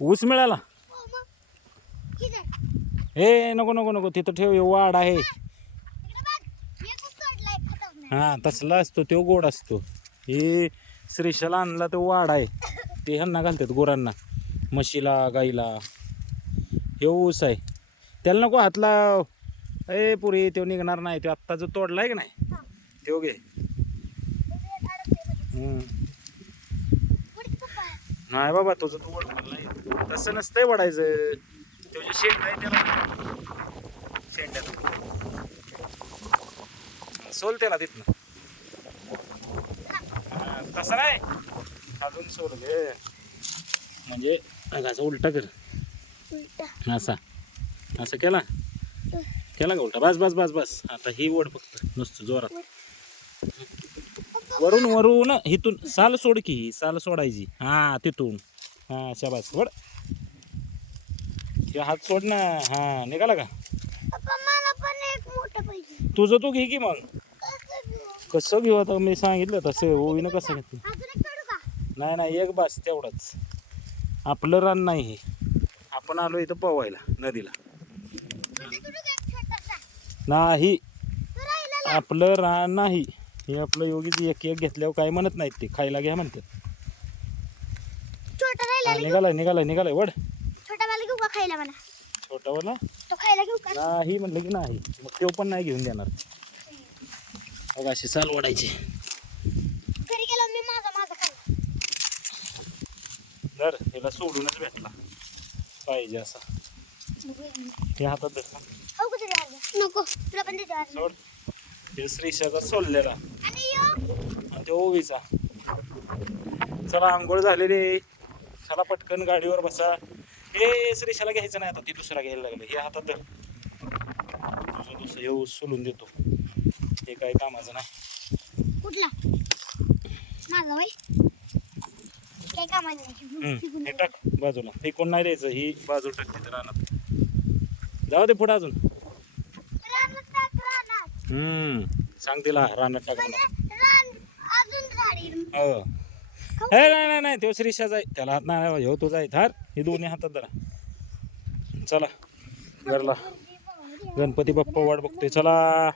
ऊस मिळाला. हो मग किती हे नको नको नको तिथं ठेव. हे वाढ आहे. इकडे बघ मी खूप तोडलाय खतरनाक. हा तसला असतो तो गोड असतो. हे श्रीशाला आणला तो वाढ आहे. ते ह्यांना घालतात गुरांना, म्हशीला, गाईला. हे ऊस आहे. त्याला नको हात लाव. ए पुरी तो निघणार नाही. तो आत्ता जो तोडलाय की नाही तो घे. नाही बाबा तुझं तू वड नाही. तसं नसतंय वडायचं. तुझे शेंड आहे त्याला शेंड्यात सोल त्याला तिथनं. तसं नाही अजून सोल घे. म्हणजे असं उलटा कर. असा असं केला केला का उलटा. बस बस बस बस. आता ही वड फक्त नुसतं जोरात वरून वरून इथून साल सोड की. साल सोडायची. हा तिथून. हा शाबास वड. ते हात सोड ना. हा निघाला का. पप्पा मला पण एक मोठं पाहिजे. तुझं तू घे की मग. कसं घेऊ आता मी सांगितलं तसं ओवीनं कसं घेतलं. अजून एक काढू का. नाही नाही एक बस तेवढंच. आपलं रान नाही हे. आपण आलो इथं पवायला नदीला. छोटासा नाही राहिलेला. आपलं रान नाही हे. आपलं योगीच एक एक घेतल्यावर काय म्हणत नाहीत ते. खायला घ्या म्हणतात. छोटा हा राहिलेला निघालाय निघालाय निघालाय वड. छोटा वाला घेऊ का खायला मला. छोटावाला तो खायला घेऊ का. नाही म्हणलं की नाही. मग तो पण नाही घेऊन देणार. बघ अशी साल ओढायची. घरी गेलो मी माझा माझा खाल्ला. धर हिला सोडूनच भेटला पाहिजे असा. हे हातात धर. हो कुठे जायचं नको तुला पण देते आज. सोड. हे श्रीशाचा सोललेला आणि यो आणि ते ओवीचा. चला आंघोळ झालेली. चला पटकन गाडीवर बसा. हे श्रीशाला घ्यायचं नाही आता. ती दुसरा घ्यायला लागलं. हे हातात धर. तुझं दुसरं हे सोलून देतो. हे काय कामाचं नाही. कुठला माझा वय काय कामाचं नाही. हे टाक बाजूला. फेकून नाही द्यायचं. ही बाजू टाक तिथं रानात. जाऊ दे पुढे अजून. रानात टाक रानात. सांग तिला रानात टाक म्हणून. रान अजून झाडी. हो. हे नाही नाही नाही तो श्रीशाचा आहे. त्याला हात नाही हो तुझा आहे. थार हे दोन्ही हातात धरा. चला घरला. गणपती बाप्पा वाट बघतोय. चला.